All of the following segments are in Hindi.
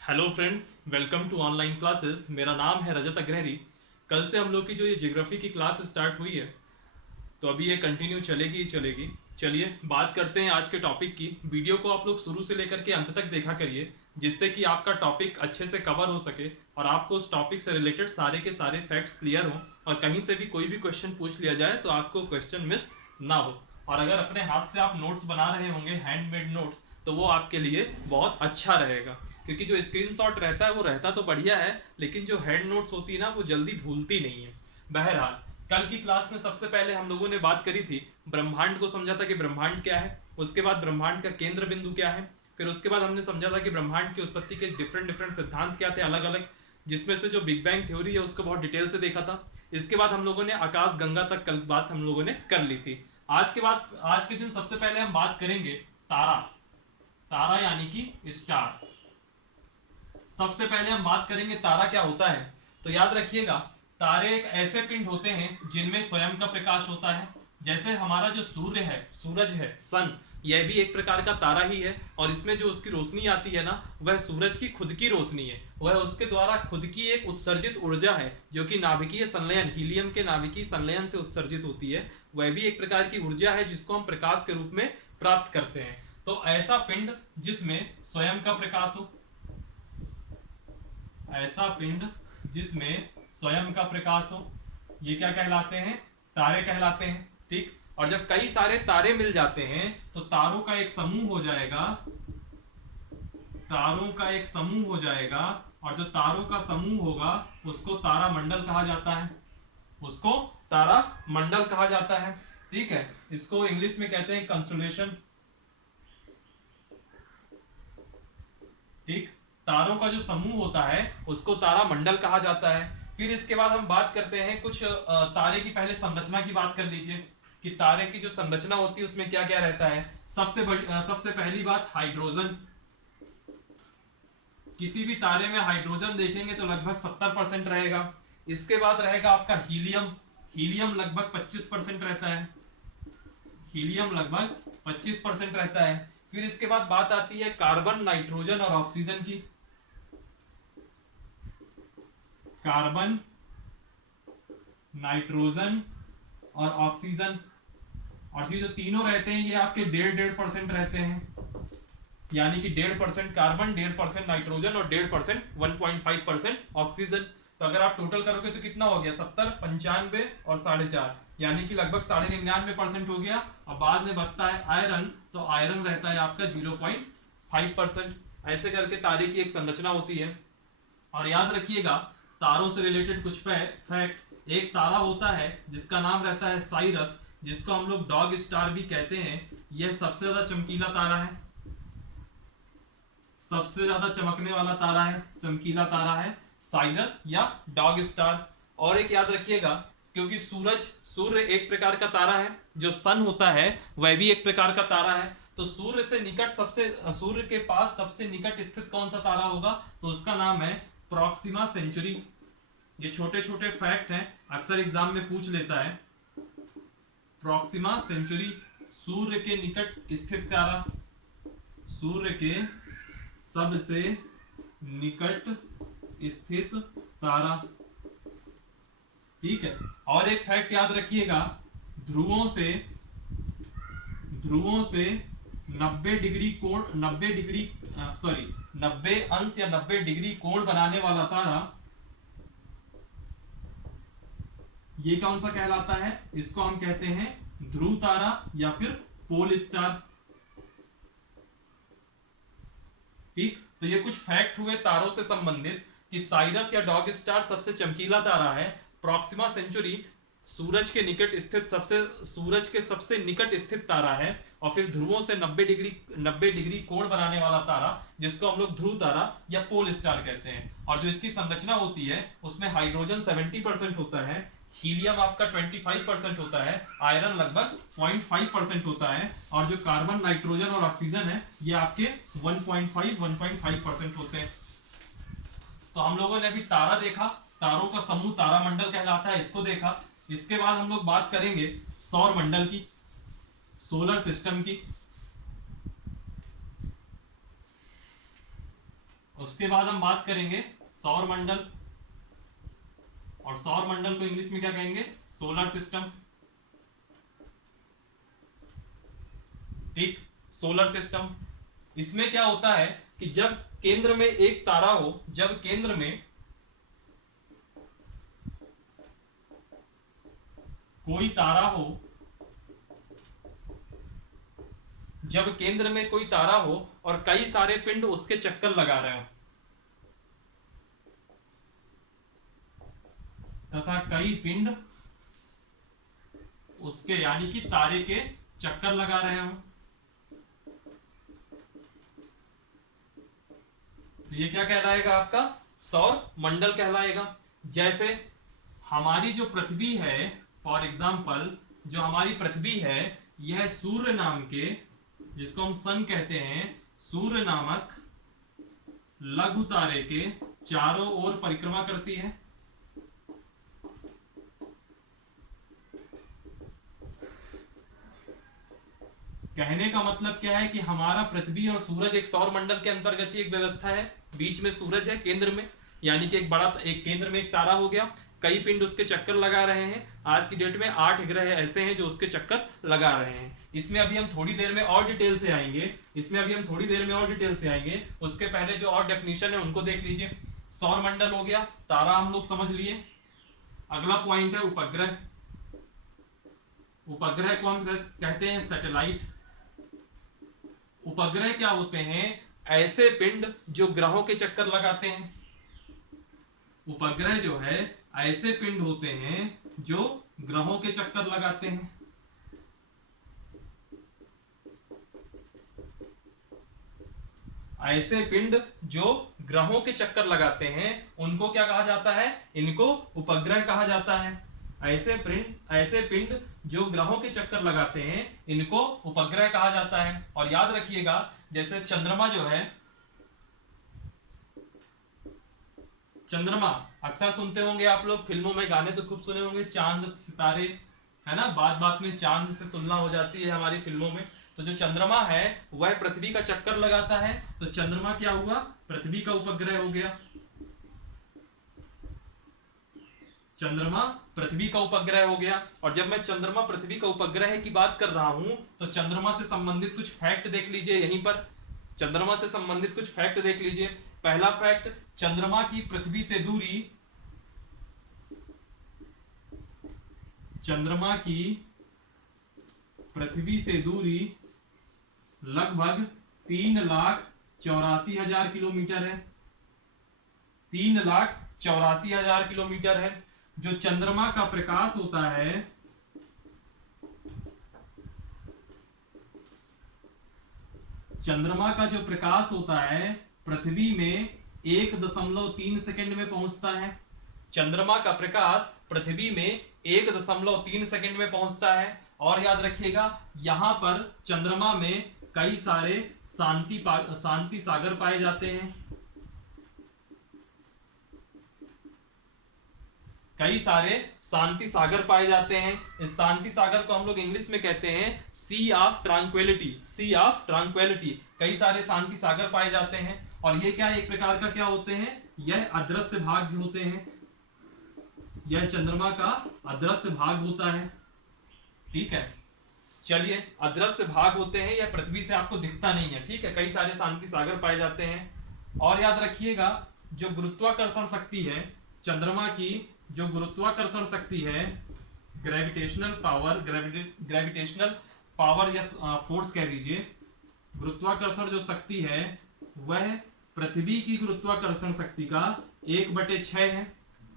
Hello friends, welcome to online classes. मेरा नाम है रजत अग्रहरी। कल से हम लोग की जो ये ज्योग्राफी की क्लास स्टार्ट हुई है, तो अभी ये कंटिन्यू चलेगी ही चलेगी। चलिए बात करते हैं आज के टॉपिक की। वीडियो को आप लोग शुरू से लेकर के अंत तक देखा करिए, जिससे कि आपका टॉपिक अच्छे से कवर हो सके और आपको उस टॉपिक से रिलेटेड सारे के सारे फैक्ट्स क्लियर हों और कहीं से भी कोई भी क्वेश्चन पूछ लिया जाए तो आपको क्वेश्चन मिस ना हो। और अगर अपने हाथ से आप नोट्स बना रहे होंगे, हैंडमेड नोट्स, तो वो आपके लिए बहुत अच्छा रहेगा, क्योंकि जो स्क्रीनशॉट रहता है वो रहता तो बढ़िया है, लेकिन जो हैंड नोट्स होती है ना वो जल्दी भूलती नहीं है। बहरहाल, कल की क्लास में सबसे पहले हम लोगों ने बात करी थी, ब्रह्मांड को समझा था कि ब्रह्मांड क्या है। उसके बाद ब्रह्मांड का केंद्र बिंदु क्या है। फिर उसके बाद हमने समझा था कि ब्रह्मांड की उत्पत्ति के डिफरेंट डिफरेंट सिद्धांत क्या थे, अलग अलग, जिसमें से जो बिग बैंग थ्योरी है उसको बहुत डिटेल से देखा था। इसके बाद हम लोगों ने आकाश गंगा तक कल बात हम लोगों ने कर ली थी। आज के दिन सबसे पहले हम बात करेंगे तारा। तारा यानी कि स्टार। सबसे पहले हम बात करेंगे तारा क्या होता है। तो याद रखिएगा, तारे एक ऐसे पिंड होते हैं जिनमें स्वयं का प्रकाश होता है। जैसे हमारा जो सूर्य है, सूरज है, सन, यह भी एक प्रकार का तारा ही है। और इसमें जो उसकी रोशनी आती है ना, वह सूरज की खुद की रोशनी है। वह उसके द्वारा खुद की एक उत्सर्जित ऊर्जा है, जो कि नाभिकीय संलयन, हीलियम के नाभिकीय संलयन से उत्सर्जित होती है। वह भी एक प्रकार की ऊर्जा है जिसको हम प्रकाश के रूप में प्राप्त करते हैं। तो ऐसा पिंड जिसमें स्वयं का प्रकाश हो, ऐसा पिंड जिसमें स्वयं का प्रकाश हो, ये क्या कहलाते हैं? तारे कहलाते हैं। ठीक। और जब कई सारे तारे मिल जाते हैं तो तारों का एक समूह हो जाएगा। तारों का एक समूह हो जाएगा, और जो तारों का समूह होगा उसको तारा मंडल कहा जाता है। उसको तारा मंडल कहा जाता है। ठीक है। इसको इंग्लिश में कहते हैं कंस्टलेशन। ठीक। तारों का जो समूह होता है उसको तारा मंडल कहा जाता है। फिर इसके बाद हम बात करते हैं कुछ तारे की पहले संरचना की बात कर लीजिए कि तारे की जो संरचना होती है उसमें क्या क्या रहता है। सबसे पहली बात, हाइड्रोजन। किसी भी तारे में हाइड्रोजन देखेंगे तो लगभग 70% रहेगा। इसके बाद रहेगा आपका हीलियम। हीलियम लगभग 25% रहता है। हीलियम लगभग 25% रहता है। फिर इसके बाद बात आती है कार्बन, नाइट्रोजन और ऑक्सीजन की। कार्बन, नाइट्रोजन और ऑक्सीजन। और ये जो तीनों रहते हैं ये आपके 1.5% रहते हैं। यानी कि 1.5% कार्बन, 1.5% नाइट्रोजन और 1.5% 1.5% ऑक्सीजन। तो अगर आप टोटल करोगे तो कितना हो गया? 70, 95 और 4.5, यानी कि लगभग 99.5% हो गया। अब बाद में बचता है आयरन, तो आयरन रहता है आपका 0.5%। ऐसे करके तारे की एक संरचना होती है। और याद रखिएगा, तारों से रिलेटेड कुछ फैक्ट। एक तारा होता है जिसका नाम रहता है साइरस, जिसको हम लोग डॉग स्टार भी कहते हैं। यह सबसे ज्यादा चमकीला तारा है, सबसे ज्यादा चमकने वाला तारा है, चमकीला तारा है साइरस या डॉग स्टार। और एक याद रखिएगा, क्योंकि सूर्य एक प्रकार का तारा है, जो सन होता है वह भी एक प्रकार का तारा है। तो सूर्य के पास सबसे निकट स्थित कौन सा तारा होगा? तो उसका नाम है प्रॉक्सिमा सेंचुरी। ये छोटे छोटे फैक्ट हैं, अक्सर एग्जाम में पूछ लेता है। प्रॉक्सिमा सेंचुरी, सूर्य के निकट स्थित तारा, सूर्य के सबसे निकट स्थित तारा। ठीक है। और एक फैक्ट याद रखिएगा, ध्रुवों से ध्रुवों से 90 डिग्री कोण, 90 अंश या 90 डिग्री कोण बनाने वाला तारा, ये कौन सा कहलाता है? इसको हम कहते हैं ध्रुव तारा या फिर पोल स्टार। ठीक। तो ये कुछ फैक्ट हुए तारों से संबंधित कि साइरस या डॉग स्टार सबसे चमकीला तारा है। प्रॉक्सिमा सेंचुरी सूरज के सबसे निकट स्थित तारा है। और फिर ध्रुवों से 90 डिग्री कोण बनाने वाला तारा, जिसको हम लोग ध्रुव तारा या पोल स्टार कहते हैं। और जो इसकी संरचना होती है उसमें हाइड्रोजन 70% होता है, हीलियम आपका 25% होता है, आयरन लगभग 0.5% होता है, और जो कार्बन, नाइट्रोजन और ऑक्सीजन है ये आपके 1.5% होते हैं। तो हम लोगों ने अभी तारा देखा, तारों का समूह तारामंडल कहलाता है, इसको देखा। इसके बाद हम लोग बात करेंगे सौर मंडल की, सोलर सिस्टम की। उसके बाद हम बात करेंगे सौर मंडल, और सौर मंडल को इंग्लिश में क्या कहेंगे? Solar system. ठीक, सोलर सिस्टम। इसमें क्या होता है कि जब केंद्र में एक तारा हो, जब केंद्र में कोई तारा हो, जब केंद्र में कोई तारा हो और कई सारे पिंड उसके चक्कर लगा रहे हो, तथा कई पिंड उसके यानी कि तारे के चक्कर लगा रहे हो, तो ये क्या कहलाएगा? आपका सौर मंडल कहलाएगा। जैसे हमारी जो पृथ्वी है, फॉर एग्जाम्पल जो हमारी पृथ्वी है, यह सूर्य नाम के, जिसको हम सन कहते हैं, सूर्य नामक लघु तारे के चारों ओर परिक्रमा करती है। कहने का मतलब क्या है कि हमारा पृथ्वी और सूरज एक सौर मंडल के अंतर्गत ही एक व्यवस्था है। बीच में सूरज है केंद्र में, यानी कि एक केंद्र में एक तारा हो गया, कई पिंड उसके चक्कर लगा रहे हैं। आज की डेट में 8 ग्रह ऐसे हैं जो उसके चक्कर लगा रहे हैं। इसमें अभी हम थोड़ी देर में और डिटेल से आएंगे, उसके पहले जो और डेफिनेशन है उनको देख लीजिए। सौर मंडल हो गया, तारा हम लोग समझ लिए। अगला पॉइंट है उपग्रह। उपग्रह को हम कहते हैं सैटेलाइट। उपग्रह क्या होते हैं? ऐसे पिंड जो ग्रहों के चक्कर लगाते हैं। उपग्रह जो है ऐसे पिंड होते हैं जो ग्रहों के चक्कर लगाते हैं। ऐसे पिंड जो ग्रहों के चक्कर लगाते हैं उनको क्या कहा जाता है? इनको उपग्रह कहा जाता है। ऐसे पिंड जो ग्रहों के चक्कर लगाते हैं इनको उपग्रह कहा जाता है। और याद रखिएगा, जैसे चंद्रमा जो है, चंद्रमा अक्सर सुनते होंगे आप लोग, फिल्मों में गाने तो खूब सुने होंगे, चांद सितारे, है ना, बात बात में चांद से तुलना हो जाती है हमारी फिल्मों में। तो जो चंद्रमा है वह पृथ्वी का चक्कर लगाता है, तो चंद्रमा क्या हुआ? पृथ्वी का उपग्रह हो गया। चंद्रमा पृथ्वी का उपग्रह हो गया। और जब मैं चंद्रमा पृथ्वी का उपग्रह की बात कर रहा हूं तो चंद्रमा से संबंधित कुछ फैक्ट देख लीजिए। यहीं पर चंद्रमा से संबंधित कुछ फैक्ट देख लीजिए। पहला फैक्ट, चंद्रमा की पृथ्वी से दूरी, चंद्रमा की पृथ्वी से दूरी लगभग 3,84,000 किलोमीटर है। 3,84,000 किलोमीटर है। जो चंद्रमा का प्रकाश होता है, चंद्रमा का जो प्रकाश होता है पृथ्वी में 1.3 सेकंड में पहुंचता है। चंद्रमा का प्रकाश पृथ्वी में 1.3 सेकंड में पहुंचता है। और याद रखिएगा, यहां पर चंद्रमा में कई सारे शांति सागर पाए जाते हैं। कई सारे शांति सागर पाए जाते हैं। इस शांति सागर को हम लोग इंग्लिश में कहते हैं sea of tranquility. Sea of tranquility. कई सारे शांति सागर पाए जाते हैं। और ये क्या एक प्रकार का क्या होते हैं? यह अदृश्य भाग होते हैं। यह चंद्रमा का अदृश्य भाग होता है। ठीक है, चलिए, अदृश्य भाग होते हैं, यह पृथ्वी से आपको दिखता नहीं है। ठीक है, कई सारे शांति सागर पाए जाते हैं। और याद रखिएगा, जो गुरुत्वाकर्षण शक्ति है चंद्रमा की, जो गुरुत्वाकर्षण शक्ति है, ग्रेविटेशनल पावर या फोर्स कह दीजिए, गुरुत्वाकर्षण जो शक्ति है वह पृथ्वी की गुरुत्वाकर्षण शक्ति का 1/6 है।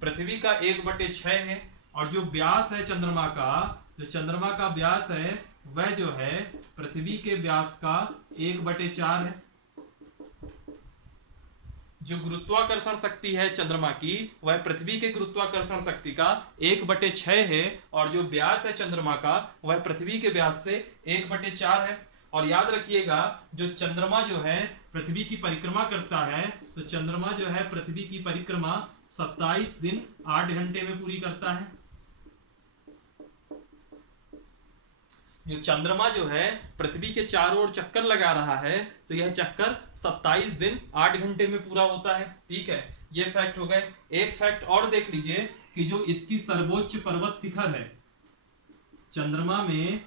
पृथ्वी का 1/6 है। और जो व्यास है चंद्रमा का, जो चंद्रमा का व्यास है वह जो है पृथ्वी के व्यास का 1/4 है। जो गुरुत्वाकर्षण शक्ति है चंद्रमा की वह पृथ्वी के गुरुत्वाकर्षण शक्ति का 1/6 है। और जो व्यास है चंद्रमा का वह पृथ्वी के व्यास से 1/4 है। और याद रखिएगा, जो चंद्रमा जो है पृथ्वी की परिक्रमा करता है, तो चंद्रमा जो है पृथ्वी की परिक्रमा 27 दिन 8 घंटे में पूरी करता है। जो चंद्रमा जो है पृथ्वी के चारों ओर चक्कर लगा रहा है, तो यह चक्कर 27 दिन 8 घंटे में पूरा होता है। ठीक है, ये फैक्ट हो गए। एक फैक्ट और देख लीजिए कि जो इसकी सर्वोच्च पर्वत शिखर है, चंद्रमा में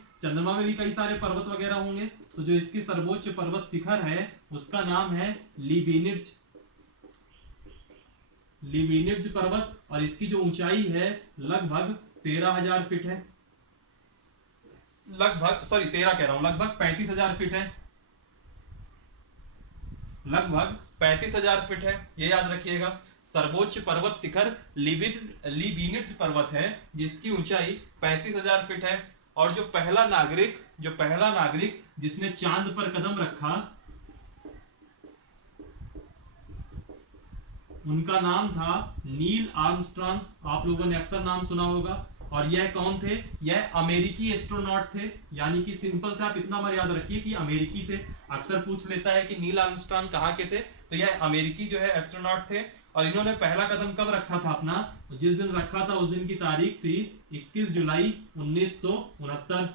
भी कई सारे पर्वत वगैरह होंगे, तो जो इसकी सर्वोच्च पर्वत शिखर है उसका नाम है लिबिनिट्ज पर्वत, और इसकी जो ऊंचाई है लगभग 13,000 फीट है। लगभग 35,000 फीट है। लगभग 35,000 फीट है, ये याद रखिएगा। सर्वोच्च पर्वत शिखर लिबिनिट्ज पर्वत है, जिसकी ऊंचाई 35,000 फीट है। और जो पहला नागरिक जिसने चांद पर कदम रखा, उनका नाम था नील आर्मस्ट्रांग। आप लोगों ने अक्सर नाम सुना होगा। और यह कौन थे? यह अमेरिकी एस्ट्रोनॉट थे। यानी कि सिंपल से आप इतना याद रखिए कि अमेरिकी थे। अक्सर पूछ लेता है कि नील आर्मस्ट्रांग कहाँ के थे, तो यह अमेरिकी जो है एस्ट्रोनॉट थे। और इन्होंने पहला कदम कब रखा था अपना? जिस दिन रखा था उस दिन की तारीख थी 21 जुलाई 1969।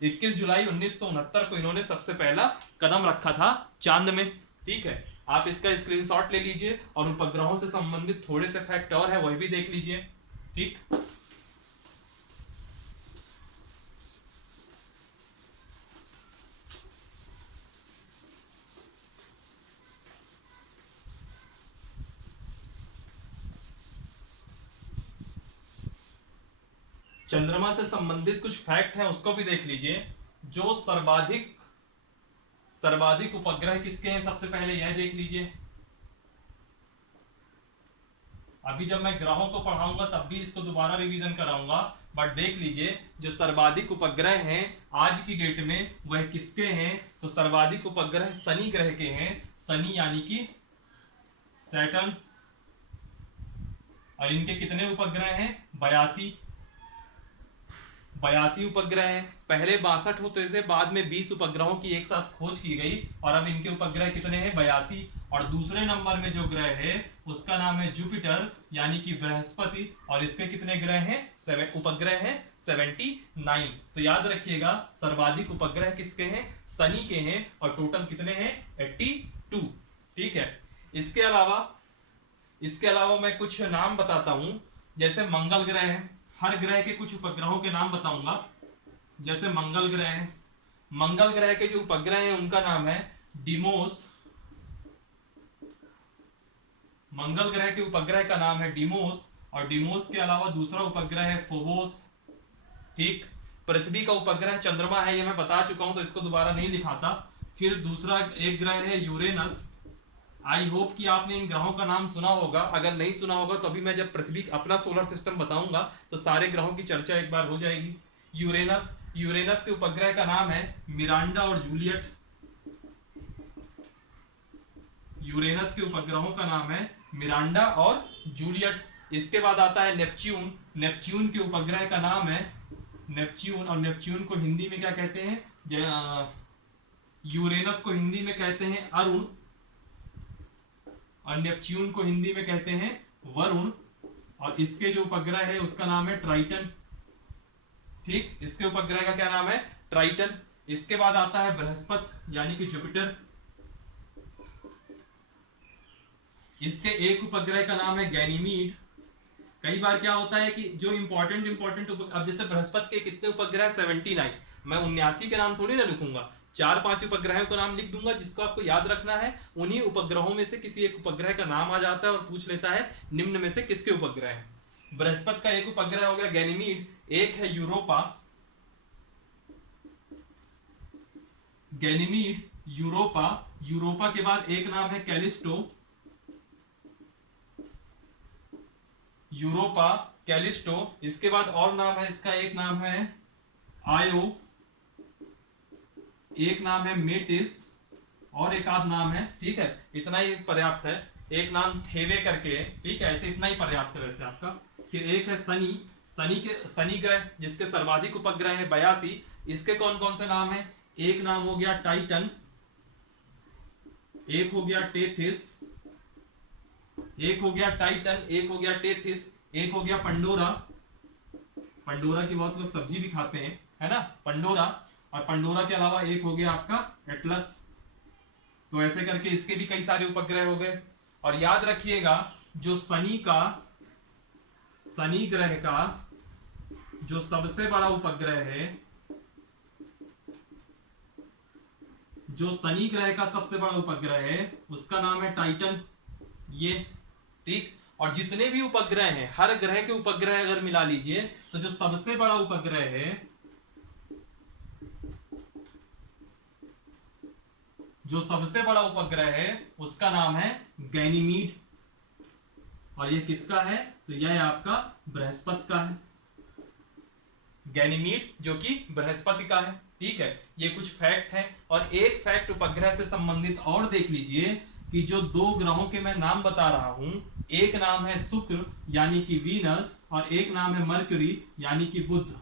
21 जुलाई 1969 को इन्होंने सबसे पहला कदम रखा था चांद में। ठीक है, आप इसका स्क्रीनशॉट ले लीजिए और उपग्रहों से संबंधित थोड़े से फैक्ट और है वही भी देख लीजिए। ठीक, चंद्रमा से संबंधित कुछ फैक्ट हैं उसको भी देख लीजिए। जो सर्वाधिक उपग्रह किसके हैं, सबसे पहले यह देख लीजिए। अभी जब मैं ग्रहों को पढ़ाऊंगा तब भी इसको दोबारा रिवीजन कराऊंगा, बट देख लीजिए जो सर्वाधिक उपग्रह हैं आज की डेट में वह किसके हैं। तो सर्वाधिक उपग्रह शनि ग्रह के हैं। शनि यानी कि सैटर्न। और इनके कितने उपग्रह हैं? 82 उपग्रह हैं। पहले 62 होते थे, बाद में 20 उपग्रहों की एक साथ खोज की गई, और अब इनके उपग्रह कितने हैं? 82। और दूसरे नंबर में जो ग्रह है उसका नाम है जुपिटर यानी कि बृहस्पति, और इसके कितने ग्रह हैं? उपग्रह हैं 79। तो याद रखिएगा सर्वाधिक उपग्रह किसके हैं? शनि के हैं। और टोटल कितने हैं? 82। ठीक है, इसके अलावा मैं कुछ नाम बताता हूं। जैसे मंगल ग्रह है, हर ग्रह के कुछ उपग्रहों के नाम बताऊंगा। जैसे मंगल ग्रह है, मंगल ग्रह के जो उपग्रह हैं उनका नाम है डिमोस। मंगल ग्रह के उपग्रह का नाम है डिमोस। और डिमोस के अलावा दूसरा उपग्रह है फोबोस। ठीक, पृथ्वी का उपग्रह चंद्रमा है, ये मैं बता चुका हूं तो इसको दोबारा नहीं दिखाता। फिर दूसरा एक ग्रह है यूरेनस। आई होप कि आपने इन ग्रहों का नाम सुना होगा। अगर नहीं सुना होगा तो अभी मैं जब पृथ्वी अपना सोलर सिस्टम बताऊंगा तो सारे ग्रहों की चर्चा एक बार हो जाएगी। यूरेनस के उपग्रह का नाम है मिरांडा और जूलियट। यूरेनस के उपग्रहों का नाम है मिरांडा और जूलियट। इसके बाद आता है नेपच्यून। नेपच्यून के उपग्रह का नाम है नेपच्यून, और नेपच्यून को हिंदी में क्या कहते हैं? यूरेनस को हिंदी में कहते हैं अरुण, और नेपच्यून को हिंदी में कहते हैं वरुण। और इसके जो उपग्रह है उसका नाम है ट्राइटन। ठीक, इसके उपग्रह का क्या नाम है? ट्राइटन। इसके बाद आता है बृहस्पति यानी कि जुपिटर। इसके एक उपग्रह का नाम है गैनीमीड। कई बार क्या होता है कि जो इंपॉर्टेंट अब जैसे बृहस्पति के कितने उपग्रह? 79। मैं 79 के नाम थोड़ी ना लिखूंगा, 4-5 उपग्रहों का नाम लिख दूंगा जिसको आपको याद रखना है। उन्हीं उपग्रहों में से किसी एक उपग्रह का नाम आ जाता है और पूछ लेता है निम्न में से किसके उपग्रह हैं। बृहस्पति का एक उपग्रह हो गया गैनीमीड, एक है यूरोपा। गैनीमीड, यूरोपा के बाद एक नाम है कैलिस्टो। Europa, Callisto. इसके बाद और नाम है इसका, एक नाम है आयो, एक नाम है मेटिस, और एक आध नाम है। ठीक है, इतना ही पर्याप्त है। एक नाम थेवे करके है। ठीक है, ऐसे इतना ही पर्याप्त है वैसे आपका। फिर एक है शनि ग्रह जिसके सर्वाधिक उपग्रह है 82। इसके कौन कौन से नाम है? एक नाम हो गया टाइटन, एक हो गया टेथिस, एक हो गया टाइटन, एक हो गया टेथिस, एक हो गया पंडोरा। पंडोरा की बहुत लोग सब्जी भी खाते हैं। है ना, पंडोरा, और पंडोरा के अलावा एक हो गया आपका एटलस। तो ऐसे करके इसके भी कई सारे उपग्रह हो गए। और याद रखिएगा जो शनि ग्रह का जो सबसे बड़ा उपग्रह है, जो शनि ग्रह का सबसे बड़ा उपग्रह है उसका नाम है टाइटन। ये ठीक। और जितने भी उपग्रह हैं, हर ग्रह के उपग्रह अगर मिला लीजिए तो जो सबसे बड़ा उपग्रह है, जो सबसे बड़ा उपग्रह है उसका नाम है गैनीमीड। और ये किसका है, तो यह आपका बृहस्पति का है। गैनीमीड जो कि बृहस्पति का है। ठीक है, ये कुछ फैक्ट है। और एक फैक्ट उपग्रह से संबंधित और देख लीजिए कि जो दो ग्रहों के मैं नाम बता रहा हूं, एक नाम है शुक्र यानी कि वीनस, और एक नाम है मरकरी यानी कि बुध।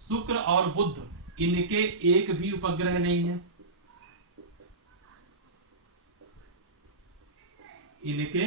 शुक्र और बुध, इनके एक भी उपग्रह नहीं है, इनके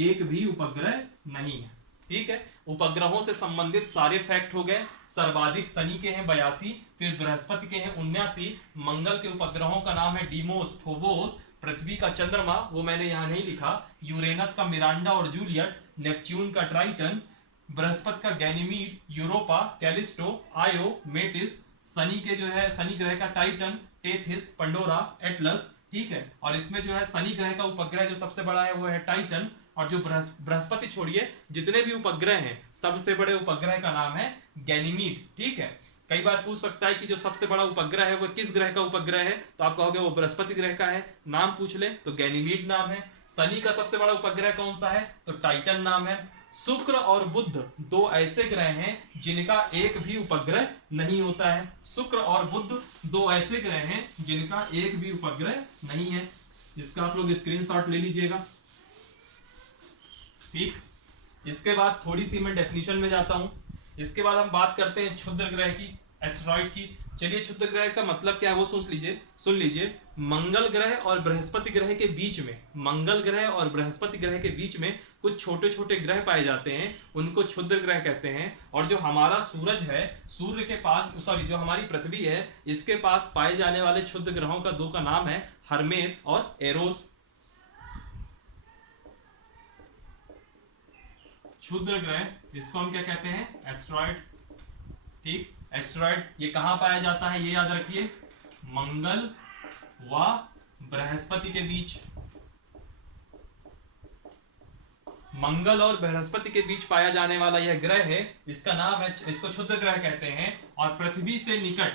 एक भी उपग्रह नहीं है। ठीक है, उपग्रहों से संबंधित सारे फैक्ट हो गए। सर्वाधिक शनि के हैं 82, फिर बृहस्पति के हैं 79, मंगल के उपग्रहों का नाम है डीमोस, फोबोस, पृथ्वी का चंद्रमा वो मैंने यहां नहीं लिखा, यूरेनस का मिरांडा और जूलियट, नेपच्यून का ट्राइटन, बृहस्पति का गैनीमीड, यूरोपा, कैलिस्टो, आयो, मेटिस, शनि के जो है शनि ग्रह का टाइटन, टेथिस, पंडोरा, एटलस। ठीक है, और इसमें जो है शनि ग्रह का उपग्रह जो सबसे बड़ा है वो है टाइटन। और जो बृहस्पति छोड़िए, जितने भी उपग्रह हैं सबसे बड़े उपग्रह का नाम है गैनीमीड। ठीक है, कई बार पूछ सकता है कि जो सबसे बड़ा उपग्रह है वो किस ग्रह का उपग्रह है, तो आप कहोगे वो बृहस्पति ग्रह का है, नाम पूछ ले तो गैनीमीड नाम है। शनि का सबसे बड़ा उपग्रह कौन सा है, तो टाइटन नाम है। शुक्र और बुध दो ऐसे ग्रह हैं जिनका एक भी उपग्रह नहीं होता है। शुक्र और बुध दो ऐसे ग्रह हैं जिनका एक भी उपग्रह नहीं है। इसका आप लोग स्क्रीनशॉट ले लीजिएगा। ठीक, इसके बाद थोड़ी सी मैं डेफिनेशन में जाता हूं। इसके बाद हम बात करते हैं क्षुद्र ग्रह की, एस्टेरॉइड की। चलिए, क्षुद्र ग्रह का मतलब क्या है वो सुन लीजिए। मंगल ग्रह और बृहस्पति ग्रह के बीच में, मंगल ग्रह और बृहस्पति ग्रह के बीच में कुछ छोटे छोटे ग्रह पाए जाते हैं, उनको क्षुद्र ग्रह कहते हैं। और जो हमारा सूरज है, सूर्य के पास, सॉरी, जो हमारी पृथ्वी है, इसके पास पाए जाने वाले क्षुद्र ग्रहों का दो का नाम है हर्मेस और एरोस। क्षुद्र ग्रह इसको हम क्या कहते हैं, एस्टेरॉइड। ठीक, एस्टेरॉइड ये कहां पाया जाता है, ये याद रखिए, मंगल व बृहस्पति के बीच। मंगल और बृहस्पति के बीच पाया जाने वाला यह ग्रह है, इसका नाम है, इसको क्षुद्र ग्रह कहते हैं। और पृथ्वी से निकट,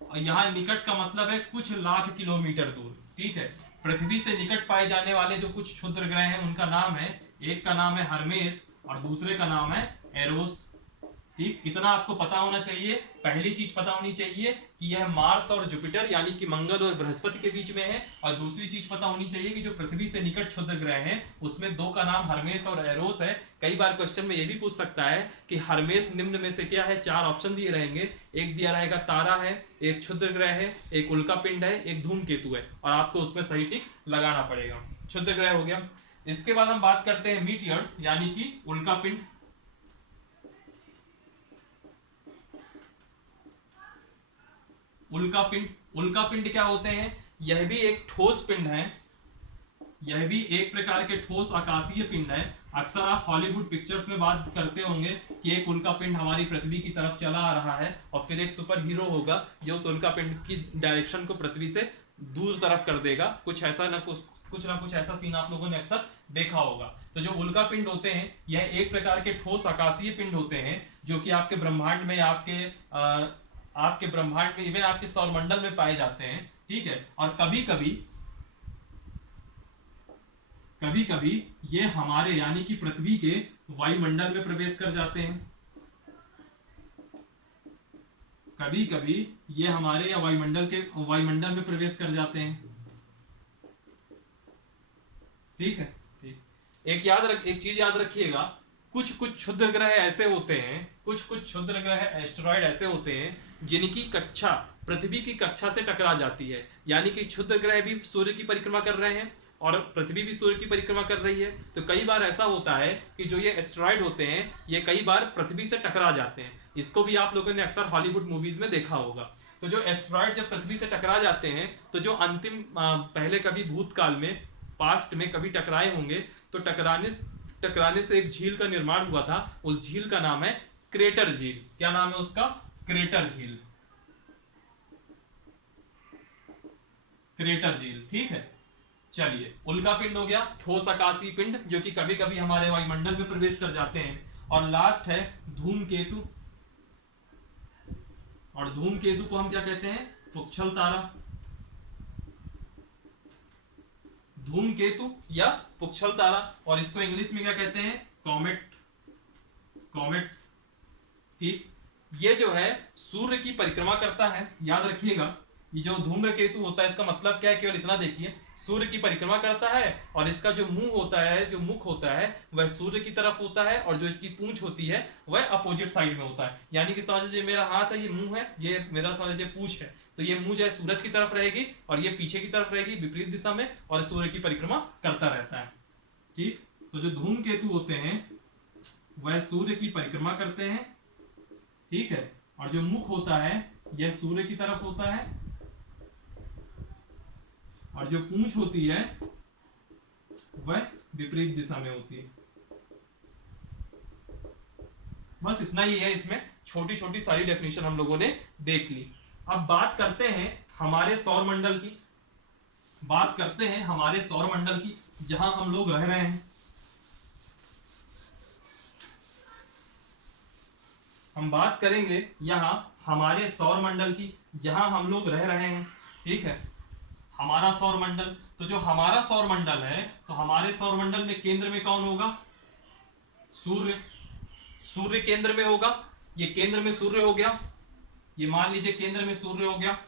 और यहां निकट का मतलब है कुछ लाख किलोमीटर दूर। ठीक है, पृथ्वी से निकट पाए जाने वाले जो कुछ क्षुद्र ग्रह हैं उनका नाम है, एक का नाम है हर्मेस और दूसरे का नाम है एरोस। ठीक, इतना आपको पता होना चाहिए। पहली चीज पता होनी चाहिए कि यह मार्स और जुपिटर यानी कि मंगल और बृहस्पति के बीच में है। और दूसरी चीज पता होनी चाहिए कि जो पृथ्वी से निकट क्षुद्र ग्रह हैं उसमें दो का नाम हर्मेस और एरोस है। कई बार क्वेश्चन में यह भी पूछ सकता है कि हर्मेस निम्न में से क्या है, चार ऑप्शन दिए रहेंगे, एक दिया रहेगा तारा है, एक क्षुद्र ग्रह है, एक उल्का पिंड है, एक धूमकेतु है, और आपको उसमें सही टिक लगाना पड़ेगा। क्षुद्र ग्रह हो गया। इसके बाद हम बात करते हैं मीटियर्स यानी कि उल्का पिंड। उल्का पिंड क्या होते हैं, यह भी एक ठोस पिंड है, यह भी एक प्रकार के ठोस आकाशीय पिंड है। अक्सर आप हॉलीवुड पिक्चर्स में बात करते होंगे कि एक उल्का पिंड हमारी पृथ्वी की तरफ चला आ रहा है और फिर एक सुपर हीरो होगा जो उस उल्का पिंड की डायरेक्शन को पृथ्वी से दूर तरफ कर देगा। कुछ ना कुछ ऐसा सीन आप लोगों ने अक्सर देखा होगा। तो जो उल्का पिंड होते हैं यह एक प्रकार के ठोस आकाशीय पिंड होते हैं जो कि आपके ब्रह्मांड में, आपके ब्रह्मांड में, इवन आपके सौरमंडल में पाए जाते हैं। ठीक है, और कभी कभी ये हमारे यानी कि पृथ्वी के वायुमंडल में प्रवेश कर जाते हैं। कभी कभी ये हमारे या वायुमंडल में प्रवेश कर जाते हैं। ठीक है, ठीक। एक चीज याद रखिएगा, कुछ क्षुद्र ग्रह ऐसे होते हैं, कुछ क्षुद्र ग्रह एस्टेरॉइड ऐसे होते हैं जिनकी कक्षा पृथ्वी की कक्षा से टकरा जाती है। यानी कि क्षुद्र ग्रह भी सूर्य की परिक्रमा कर रहे हैं, और पृथ्वी भी सूर्य की परिक्रमा कर रही है, तो कई बार ऐसा होता है कि जो ये एस्टेरॉयड होते हैं ये कई बार पृथ्वी से टकरा जाते हैं। इसको भी आप लोगों ने अक्सर हॉलीवुड मूवीज में देखा होगा। तो जो एस्टेरॉयड जब पृथ्वी से टकरा जाते हैं तो जो अंतिम पहले कभी भूतकाल में पास्ट में कभी टकराए होंगे, तो टकराने से एक झील का निर्माण हुआ था। उस झील का नाम है क्रेटर झील। क्या नाम है उसका? क्रेटर झील। क्रेटर झील, ठीक है। चलिए, उल्का पिंड हो गया, ठोस आकाशीय पिंड जो कि कभी कभी हमारे वायुमंडल में प्रवेश कर जाते हैं। और लास्ट है धूमकेतु। और धूमकेतु को हम क्या कहते हैं? पुच्छल तारा। धूमकेतु या पुच्छल तारा, और इसको इंग्लिश में क्या कहते हैं? कॉमेट, कॉमेट्स, ठीक। ये जो है सूर्य की परिक्रमा करता है, याद रखिएगा। ये जो धूम्रकेतु होता है इसका मतलब क्या है, केवल इतना देखिए, सूर्य की परिक्रमा करता है और इसका जो मुंह होता है, जो मुख होता है वह सूर्य की तरफ होता है, और जो इसकी पूंछ होती है वह अपोजिट साइड में होता है। यानी कि समझ लीजिए मेरा हाथ है, ये मुंह है, ये मेरा समझ लीजिए पूंछ है, तो ये मुंह जो है सूरज की तरफ रहेगी और ये पीछे की तरफ रहेगी विपरीत दिशा में, और सूर्य की परिक्रमा करता रहता है, ठीक। तो जो धूमकेतु होते हैं वह सूर्य की परिक्रमा करते हैं, ठीक है। और जो मुख होता है यह सूर्य की तरफ होता है, और जो पूंछ होती है वह विपरीत दिशा में होती है। बस इतना ही है, इसमें छोटी छोटी सारी डेफिनेशन हम लोगों ने देख ली। अब बात करते हैं हमारे सौर मंडल की, बात करते हैं हमारे सौर मंडल की, जहां हम लोग रह रहे हैं। हम बात करेंगे यहां हमारे सौर मंडल की, जहां हम लोग रह रहे हैं, ठीक है। हमारा सौर मंडल, तो जो हमारा सौर मंडल है, तो हमारे सौर मंडल में केंद्र में कौन होगा? सूर्य। सूर्य केंद्र में होगा, ये केंद्र में सूर्य हो गया, ये मान लीजिए केंद्र में सूर्य हो गया।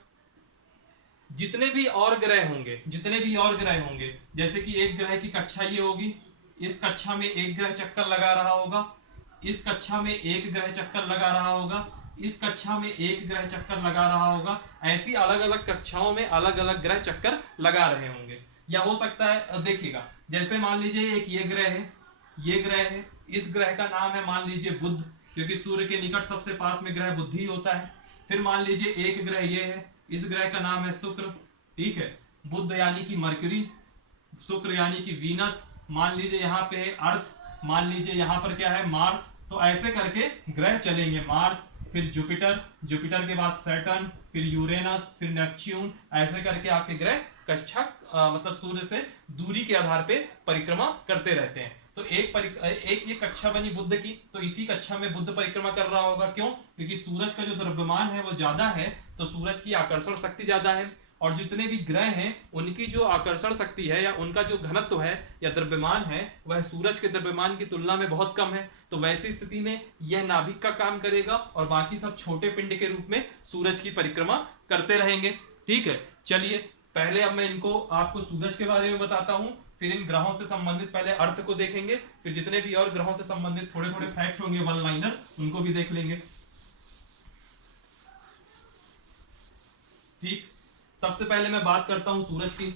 जितने भी और ग्रह होंगे, जितने भी और ग्रह होंगे, जैसे कि एक ग्रह की कक्षा ये होगी, इस कक्षा में एक ग्रह चक्कर लगा रहा होगा, इस कक्षा में एक ग्रह चक्कर लगा रहा होगा, इस कक्षा में एक ग्रह चक्कर लगा रहा होगा। ऐसी अलग अलग कक्षाओं में अलग अलग ग्रह चक्कर लगा रहे होंगे। या हो सकता है, देखिएगा, जैसे मान लीजिए एक ये ग्रह है, ये ग्रह है, इस ग्रह का नाम है मान लीजिए बुध, क्योंकि सूर्य के निकट सबसे पास में ग्रह बुध ही होता है। फिर मान लीजिए एक ग्रह ये है, इस ग्रह का नाम है शुक्र, ठीक है। बुध यानी कि मरकरी, शुक्र यानी कि वीनस, मान लीजिए यहाँ पे है अर्थ, मान लीजिए यहाँ पर क्या है? मार्स। तो ऐसे करके ग्रह चलेंगे, मार्स, फिर जुपिटर, जुपिटर के बाद सैटर्न, फिर यूरेनस, फिर नेपच्यून, ऐसे करके आपके ग्रह कक्षा मतलब सूर्य से दूरी के आधार पे परिक्रमा करते रहते हैं। तो एक ये कक्षा बनी बुध की, तो इसी कक्षा में बुध परिक्रमा कर रहा होगा। क्यों? क्योंकि सूरज का जो द्रव्यमान है वो ज्यादा है, तो सूरज की आकर्षण शक्ति ज्यादा है, और जितने भी ग्रह हैं उनकी जो आकर्षण शक्ति है या उनका जो घनत्व है या द्रव्यमान है वह सूरज के द्रव्यमान की तुलना में बहुत कम है। तो वैसी स्थिति में यह नाभिक का काम करेगा और बाकी सब छोटे पिंड के रूप में सूरज की परिक्रमा करते रहेंगे, ठीक है। चलिए, पहले अब मैं इनको आपको सूरज के बारे में बताता हूं, फिर इन ग्रहों से संबंधित पहले अर्थ को देखेंगे, फिर जितने भी और ग्रहों से संबंधित थोड़े थोड़े फैक्ट होंगे वन लाइनर, उनको भी देख लेंगे, ठीक। सबसे पहले मैं बात करता हूं सूरज की।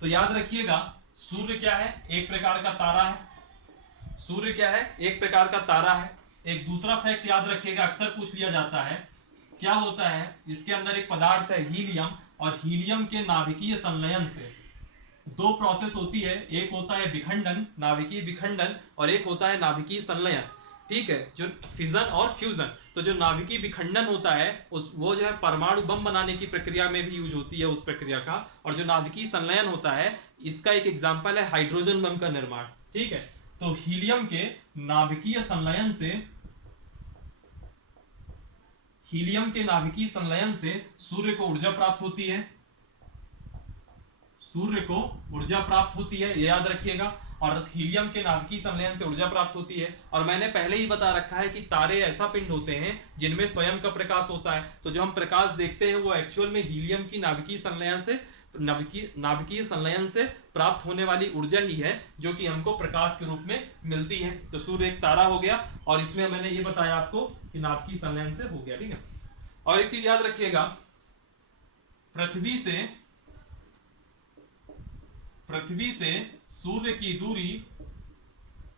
तो याद रखिएगा, सूर्य क्या है? एक प्रकार का तारा है। सूर्य क्या है? एक प्रकार का तारा है। एक दूसरा फैक्ट याद रखिएगा, अक्सर पूछ लिया जाता है, क्या होता है? इसके अंदर एक पदार्थ है हीलियम, और हीलियम के नाभिकीय संलयन से दो प्रोसेस होती है, एक होता है विखंडन, नाभिकीय विखंडन, और एक होता है नाभिकीय संलयन, ठीक है, जो फिजन और फ्यूजन। तो जो नाभिकीय विखंडन होता है वो जो है परमाणु बम बनाने की प्रक्रिया में भी यूज होती है उस प्रक्रिया का, और जो नाभिकीय संलयन होता है इसका एक एग्जांपल है हाइड्रोजन बम का निर्माण, ठीक है। तो हीलियम के नाभिकीय संलयन से, हीलियम के नाभिकीय संलयन से सूर्य को ऊर्जा प्राप्त होती है, सूर्य को ऊर्जा प्राप्त होती है, ये याद रखिएगा। और हीलियम के नाभिकीय संलयन से ऊर्जा प्राप्त होती है। और मैंने पहले ही बता रखा है कि तारे ऐसा पिंड होते हैं जिनमें स्वयं का प्रकाश होता है। तो जो हम प्रकाश देखते हैं वो एक्चुअल में हीलियम की नाभिकीय संलयन से प्राप्त होने वाली ऊर्जा ही है, जो कि हमको प्रकाश के रूप में मिलती है। तो सूर्य एक तारा हो गया, और इसमें मैंने ये बताया आपको कि नाभिकीय संलयन से हो गया, ठीक है। और एक चीज याद रखिएगा, पृथ्वी से सूर्य की दूरी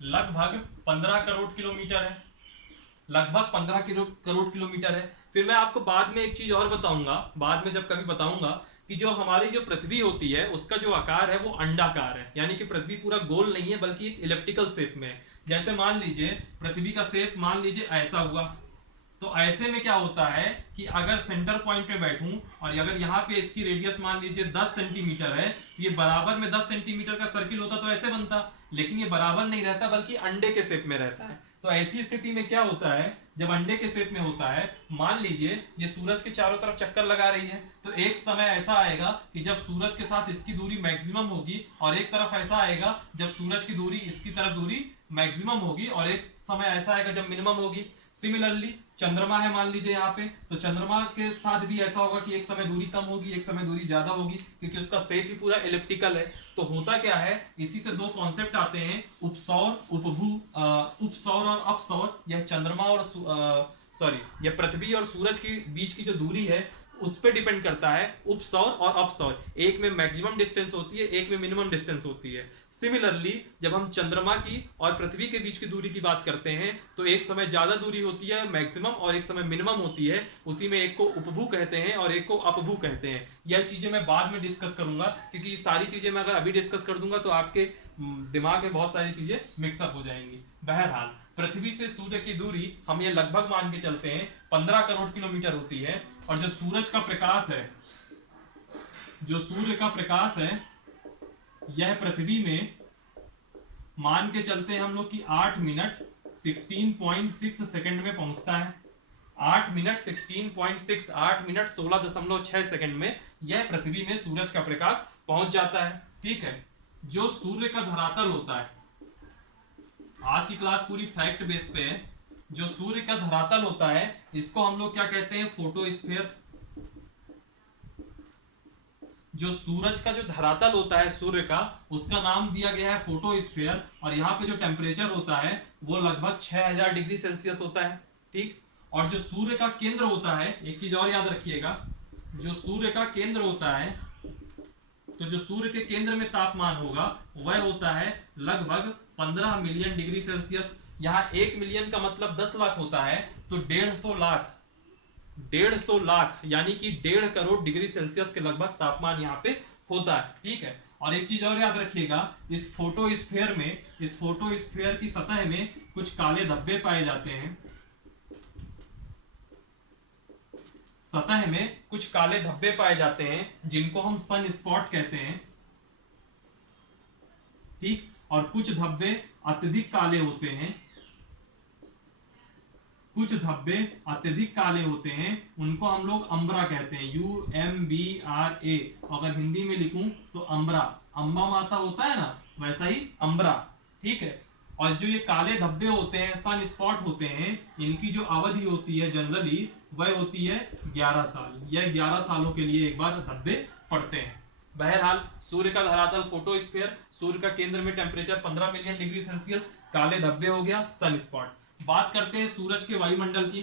लगभग 15 करोड़ किलोमीटर है, लगभग 15 करोड़ किलोमीटर है। फिर मैं आपको बाद में एक चीज और बताऊंगा, बाद में जब कभी बताऊंगा कि जो हमारी जो पृथ्वी होती है उसका जो आकार है वो अंडाकार है, यानी कि पृथ्वी पूरा गोल नहीं है बल्कि एक इलिप्टिकल शेप में है। जैसे मान लीजिए पृथ्वी का शेप मान लीजिए ऐसा हुआ, तो ऐसे में क्या होता है कि अगर सेंटर पॉइंट में बैठूं और अगर यहाँ पे इसकी रेडियस मान लीजिए 10 सेंटीमीटर है, तो ये बराबर में 10 सेंटीमीटर का सर्किल होता तो ऐसे बनता, लेकिन ये बराबर नहीं रहता बल्कि अंडे के शेप में रहता है। तो ऐसी स्थिति में क्या होता है, जब अंडे के शेप में होता है, मान लीजिए ये सूरज के चारों तरफ चक्कर लगा रही है, तो एक समय ऐसा आएगा कि जब सूरज के साथ इसकी दूरी मैक्सिमम होगी, और एक तरफ ऐसा आएगा जब सूरज की दूरी इसकी तरफ दूरी मैक्सिमम होगी, और एक समय ऐसा आएगा जब मिनिमम होगी। सिमिलरली चंद्रमा है मान लीजिए यहाँ पे, तो चंद्रमा के साथ भी ऐसा होगा कि एक समय दूरी कम होगी, एक समय दूरी ज्यादा होगी, क्योंकि उसका शेप ही पूरा इलिप्टिकल है। तो होता क्या है, इसी से दो कॉन्सेप्ट आते हैं, उपसौर उपभू, उपसौर और अपसौर। यह चंद्रमा और सॉरी यह पृथ्वी और सूरज की बीच की जो दूरी है उस पर डिपेंड करता है, उपसौर और अपसौर। एक में मैक्सिमम डिस्टेंस होती है, एक में मिनिमम डिस्टेंस होती है। सिमिलरली जब हम चंद्रमा की और पृथ्वी के बीच की दूरी की बात करते हैं, तो एक समय ज्यादा दूरी होती है मैक्सिमम, और एक समय मिनिमम होती है। उसी में एक को उपभू कहते हैं और एक को अपभू कहते हैं। यह चीजें मैं बाद में डिस्कस करूंगा, क्योंकि ये सारी चीजें मैं अगर अभी डिस्कस कर दूंगा तो आपके दिमाग में बहुत सारी चीजें मिक्सअप हो जाएंगी। बहरहाल पृथ्वी से सूर्य की दूरी हम ये लगभग मान के चलते हैं 15 करोड़ किलोमीटर होती है। और जो सूरज का प्रकाश है, जो सूर्य का प्रकाश है, यह पृथ्वी में मान के चलते हैं हम लोग कि 8 मिनट 16.6 सेकंड में पहुंचता है। 8 मिनट 16.6, 8 मिनट 16.6 सेकंड में यह पृथ्वी में सूरज का प्रकाश पहुंच जाता है। ठीक है, जो सूर्य का धरातल होता है, आज की क्लास पूरी फैक्ट बेस पे है। जो सूर्य का धरातल होता है इसको हम लोग क्या कहते हैं, फोटोस्फीयर। जो सूरज का जो धरातल होता है सूर्य का, उसका नाम दिया गया है फोटोस्फीयर। और यहाँ पे जो टेम्परेचर होता है वो लगभग 6000 डिग्री सेल्सियस होता है। ठीक, और जो सूर्य का केंद्र होता है, एक चीज और याद रखिएगा, जो सूर्य का केंद्र होता है, तो जो सूर्य के केंद्र में तापमान होगा वह होता है लगभग 15 मिलियन डिग्री सेल्सियस। यहाँ 1 मिलियन का मतलब 10 लाख होता है, तो 150 लाख, 150 लाख यानी कि 1.5 करोड़ डिग्री सेल्सियस के लगभग तापमान यहाँ पे होता है। ठीक है, और एक चीज और याद रखिएगा, इस फोटोस्फीयर में, इस फोटोस्फीयर की सतह में कुछ काले धब्बे पाए जाते हैं। सतह में कुछ काले धब्बे पाए जाते हैं जिनको हम सन स्पॉट कहते हैं। ठीक, और कुछ धब्बे अत्यधिक काले होते हैं, कुछ धब्बे अत्यधिक काले होते हैं, उनको हम लोग अम्बरा कहते हैं, UMBRA। अगर हिंदी में लिखूं तो अम्बरा, अम्बा माता होता है ना, वैसा ही अम्बरा। ठीक है, और जो ये काले धब्बे होते हैं, सन स्पॉट होते हैं, इनकी जो अवधि होती है जनरली वह होती है 11 साल। यह 11 सालों के लिए एक बार धब्बे पड़ते हैं। बहरहाल सूर्य का धरातल फोटोस्फीयर, सूर्य का केंद्र में टेम्परेचर 15 मिलियन डिग्री सेल्सियस, काले धब्बे हो गया सन स्पॉट। बात करते हैं सूरज के वायुमंडल की।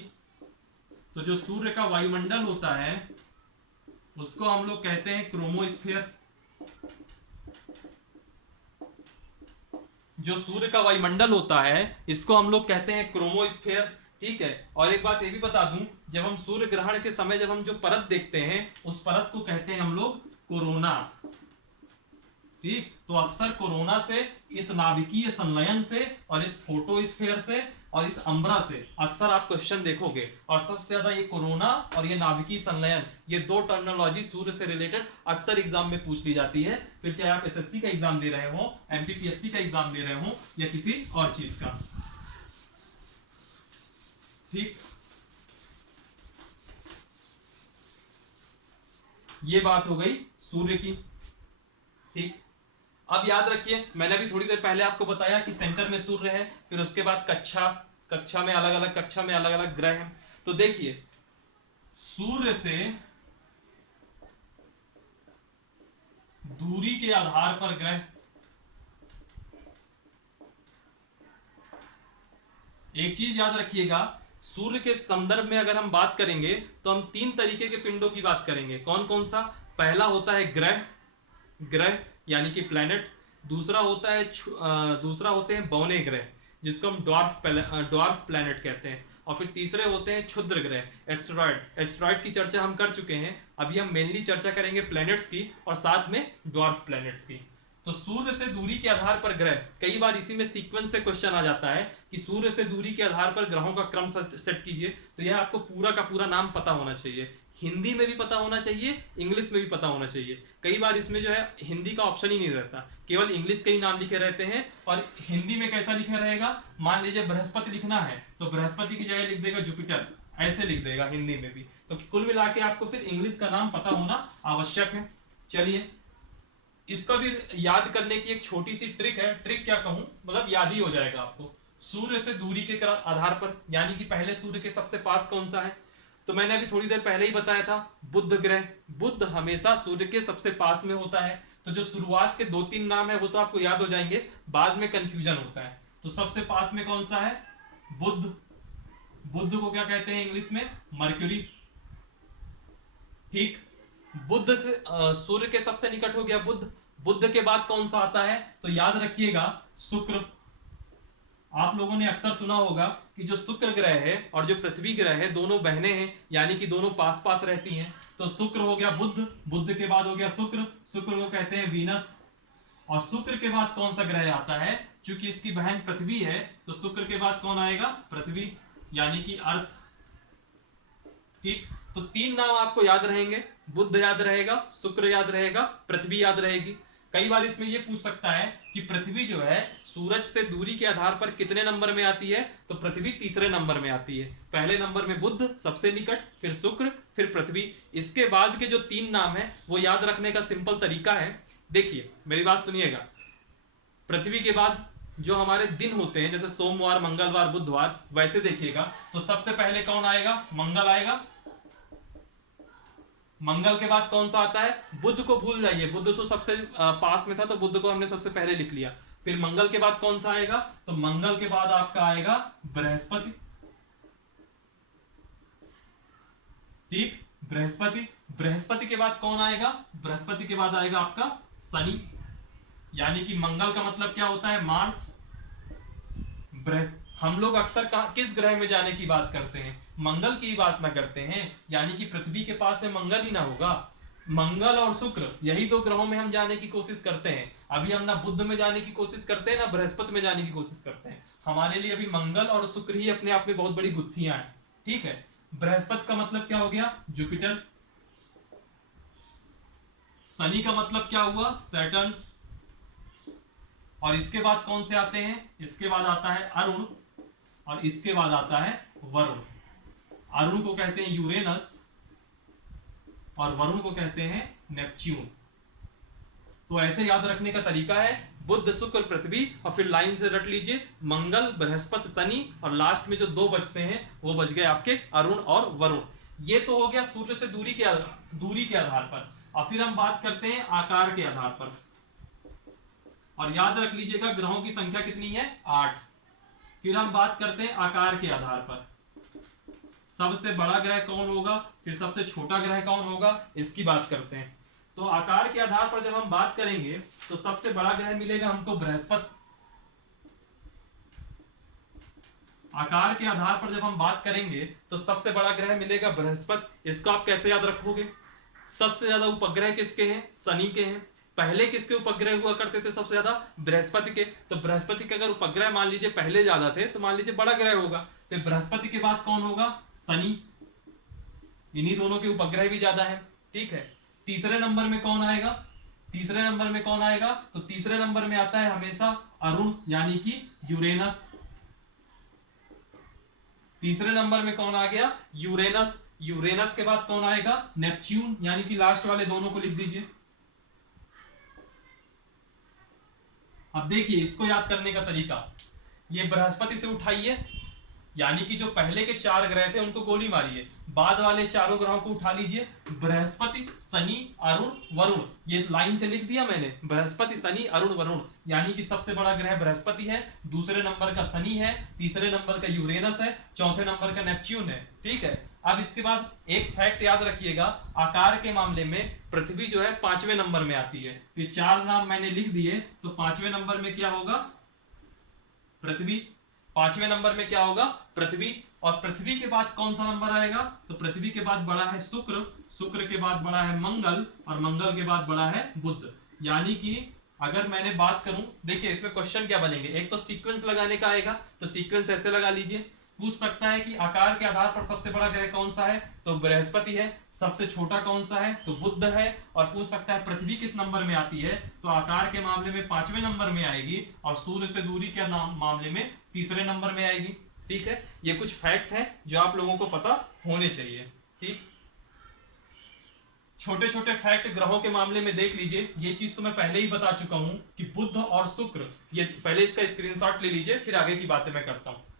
तो जो सूर्य का वायुमंडल होता है उसको हम लोग कहते हैं क्रोमोस्फीयर। जो सूर्य का वायुमंडल होता है इसको हम लोग कहते हैं क्रोमोस्फीयर। ठीक है, और एक बात ये भी बता दूं, जब हम सूर्य ग्रहण के समय जब हम जो परत देखते हैं उस परत को कहते हैं हम लोग कोरोना। ठीक, तो अक्सर कोरोना से, इस नाभिकीय संलयन से और इस फोटोस्फीयर से और इस अम्बरा से अक्सर आप क्वेश्चन देखोगे। और सबसे ज्यादा ये कोरोना और ये नाभिकीय संलयन, ये दो टर्मिनोलॉजी सूर्य से रिलेटेड अक्सर एग्जाम में पूछ ली जाती है। फिर चाहे आप SSC का एग्जाम दे रहे हो, MPPSC का एग्जाम दे रहे हो या किसी और चीज का। ठीक, ये बात हो गई सूर्य की। ठीक, अब याद रखिए, मैंने भी थोड़ी देर पहले आपको बताया कि सेंटर में सूर्य है, फिर उसके बाद कक्षा में अलग अलग ग्रह हैं। तो देखिए, सूर्य से दूरी के आधार पर ग्रह, एक चीज याद रखिएगा, सूर्य के संदर्भ में अगर हम बात करेंगे तो हम 3 तरीके के पिंडों की बात करेंगे। कौन कौन सा? पहला होता है ग्रह, यानी कि प्लैनेट। दूसरा होता है दूसरा होते हैं बौने ग्रह, जिसको हम ड्वार्फ प्लैनेट कहते हैं। और फिर तीसरे होते हैं क्षुद्र ग्रह, एस्टेरॉयड। एस्टेरॉयड की चर्चा हम कर चुके हैं, अभी हम मेनली चर्चा करेंगे प्लैनेट्स की और साथ में ड्वार्फ प्लैनेट्स की। तो सूर्य से दूरी के आधार पर ग्रह, कई बार इसी में सीक्वेंस से क्वेश्चन आ जाता है कि सूर्य से दूरी के आधार पर ग्रहों का क्रम सेट कीजिए। तो यह आपको पूरा का पूरा नाम पता होना चाहिए, हिंदी में भी पता होना चाहिए, इंग्लिश में भी पता होना चाहिए। कई बार इसमें जो है हिंदी का ऑप्शन ही नहीं रहता, केवल इंग्लिश के ही नाम लिखे रहते हैं। और हिंदी में कैसा लिखा रहेगा, मान लीजिए बृहस्पति लिखना है तो बृहस्पति की जगह लिख देगा जुपिटर, ऐसे लिख देगा हिंदी में भी। तो कुल मिला के आपको फिर इंग्लिश का नाम पता होना आवश्यक है। चलिए, इसका भी याद करने की एक छोटी सी ट्रिक है, ट्रिक क्या कहूं, मतलब याद ही हो जाएगा आपको। सूर्य से दूरी के आधार पर, यानी कि पहले सूर्य के सबसे पास कौन सा है, तो मैंने अभी थोड़ी देर पहले ही बताया था, बुध ग्रह। बुध हमेशा सूर्य के सबसे पास में होता है। तो जो शुरुआत के 2-3 नाम है वो तो आपको याद हो जाएंगे, बाद में कंफ्यूजन होता है। तो सबसे पास में कौन सा है, बुध। बुध को क्या कहते हैं इंग्लिश में, मर्क्यूरी। ठीक, बुध सूर्य के सबसे निकट हो गया बुध। बुध के बाद कौन सा आता है, तो याद रखिएगा शुक्र। आप लोगों ने अक्सर सुना होगा कि जो शुक्र ग्रह है और जो पृथ्वी ग्रह है दोनों बहनें हैं, यानी कि दोनों पास पास रहती हैं। तो शुक्र हो गया बुध, बुध के बाद हो गया शुक्र, शुक्र को कहते हैं वीनस। और शुक्र के बाद कौन सा ग्रह आता है, चूंकि इसकी बहन पृथ्वी है तो शुक्र के बाद कौन आएगा, पृथ्वी, यानी कि अर्थ। ठीक, तो 3 नाम आपको याद रहेंगे, बुध याद रहेगा, शुक्र याद रहेगा, पृथ्वी याद रहेगी। कई बार इसमें यह पूछ सकता है कि पृथ्वी जो है सूरज से दूरी के आधार पर कितने नंबर में आती है, तो पृथ्वी तीसरे नंबर में आती है। पहले नंबर में बुध सबसे निकट, फिर शुक्र, फिर पृथ्वी। इसके बाद के जो 3 नाम है वो याद रखने का सिंपल तरीका है, देखिए मेरी बात सुनिएगा। पृथ्वी के बाद जो हमारे दिन होते हैं, जैसे सोमवार, मंगलवार, बुधवार, वैसे देखिएगा तो सबसे पहले कौन आएगा, मंगल आएगा। मंगल के बाद कौन सा आता है, बुध को भूल जाइए, बुध तो सबसे पास में था तो बुध को हमने सबसे पहले लिख लिया। फिर मंगल के बाद कौन सा आएगा, तो मंगल के बाद आपका आएगा बृहस्पति। ठीक, बृहस्पति। बृहस्पति के बाद कौन आएगा, बृहस्पति के बाद आएगा आपका शनि, यानी कि मंगल का मतलब क्या होता है, मार्स। हम लोग अक्सर किस ग्रह में जाने की बात करते हैं, मंगल की बात ना करते हैं, यानी कि पृथ्वी के पास में मंगल ही ना होगा। मंगल और शुक्र, यही 2 ग्रहों में हम जाने की कोशिश करते हैं। अभी हम ना बुध में जाने की कोशिश करते हैं, ना बृहस्पति में जाने की कोशिश करते हैं। हमारे लिए अभी मंगल और शुक्र ही अपने आप में बहुत बड़ी गुत्थियां हैं। ठीक है, बृहस्पति का मतलब क्या हो गया, जुपिटर। शनि का मतलब क्या हुआ, सैटर्न। और इसके बाद कौन से आते हैं, इसके बाद आता है अरुण, और इसके बाद आता है वरुण। अरुण को कहते हैं यूरेनस और वरुण को कहते हैं नेपच्यून। तो ऐसे याद रखने का तरीका है, बुध, शुक्र, पृथ्वी, और फिर लाइन से रट लीजिए मंगल, बृहस्पति, शनि, और लास्ट में जो 2 बचते हैं वो बच गए आपके अरुण और वरुण। ये तो हो गया सूर्य से दूरी के आधार पर। और फिर हम बात करते हैं आकार के आधार पर, और याद रख लीजिएगा ग्रहों की संख्या कितनी है, 8। फिर हम बात करते हैं आकार के आधार पर, सबसे बड़ा ग्रह कौन होगा, फिर सबसे छोटा ग्रह कौन होगा, इसकी बात करते हैं। तो आकार के आधार पर जब हम बात करेंगे तो सबसे बड़ा ग्रह मिलेगा हमको बृहस्पति। आकार के आधार पर जब हम बात करेंगे तो सबसे बड़ा ग्रह मिलेगा बृहस्पति। इसको आप कैसे याद रखोगे, सबसे ज्यादा उपग्रह किसके हैं, शनि के हैं। पहले किसके उपग्रह हुआ करते थे सबसे ज्यादा, बृहस्पति के। तो बृहस्पति के अगर उपग्रह मान लीजिए पहले ज्यादा थे तो मान लीजिए बड़ा ग्रह होगा। फिर बृहस्पति के बाद कौन होगा, शनि। इन्हीं दोनों के उपग्रह भी ज्यादा है। ठीक है, तीसरे नंबर में कौन आएगा, तीसरे नंबर में कौन आएगा, तो तीसरे नंबर में आता है हमेशा अरुण, यानी कि यूरेनस। तीसरे नंबर में कौन आ गया, यूरेनस। यूरेनस के बाद कौन आएगा, नेपच्यून, यानी कि लास्ट वाले दोनों को लिख दीजिए। अब देखिए इसको याद करने का तरीका, ये बृहस्पति से उठाइए, यानी कि जो पहले के 4 ग्रह थे उनको गोली मारिए, बाद वाले चारों ग्रहों को उठा लीजिए, बृहस्पति, शनि, अरुण, वरुण। ये लाइन से लिख दिया मैंने, बृहस्पति, शनि, अरुण, वरुण, यानी कि सबसे बड़ा ग्रह बृहस्पति है, दूसरे नंबर का शनि है, तीसरे नंबर का यूरेनस है, चौथे नंबर का नेपच्यून है। ठीक है, अब इसके बाद एक फैक्ट याद रखिएगा, आकार के मामले में पृथ्वी जो है 5वें नंबर में आती है। तो 4 नाम मैंने लिख दिए, तो 5वें नंबर में क्या होगा? पृथ्वी। 5वें नंबर में क्या होगा? पृथ्वी। और पृथ्वी के बाद कौन सा नंबर आएगा? तो पृथ्वी के बाद बड़ा है शुक्र, शुक्र के बाद बड़ा है मंगल, और मंगल के बाद बड़ा है बुध। यानी कि अगर मैंने बात करूं, देखिए इसमें क्वेश्चन क्या बनेंगे, एक तो सीक्वेंस लगाने का आएगा, तो सीक्वेंस ऐसे लगा लीजिए। पूछ सकता है कि आकार के आधार पर सबसे बड़ा ग्रह कौन सा है, तो बृहस्पति है। सबसे छोटा कौन सा है, तो बुध है। और पूछ सकता है पृथ्वी किस नंबर में आती है, तो आकार के मामले में 5वें नंबर में आएगी, और सूर्य से दूरी के मामले में 3रे नंबर में आएगी। ठीक है, ये कुछ फैक्ट है जो आप लोगों को पता होने चाहिए। ठीक, छोटे छोटे फैक्ट ग्रहों के मामले में देख लीजिए, ये चीज तो मैं पहले ही बता चुका हूं कि बुध और शुक्र, ये पहले इसका स्क्रीनशॉट ले लीजिए, फिर आगे की बातें मैं करता हूं।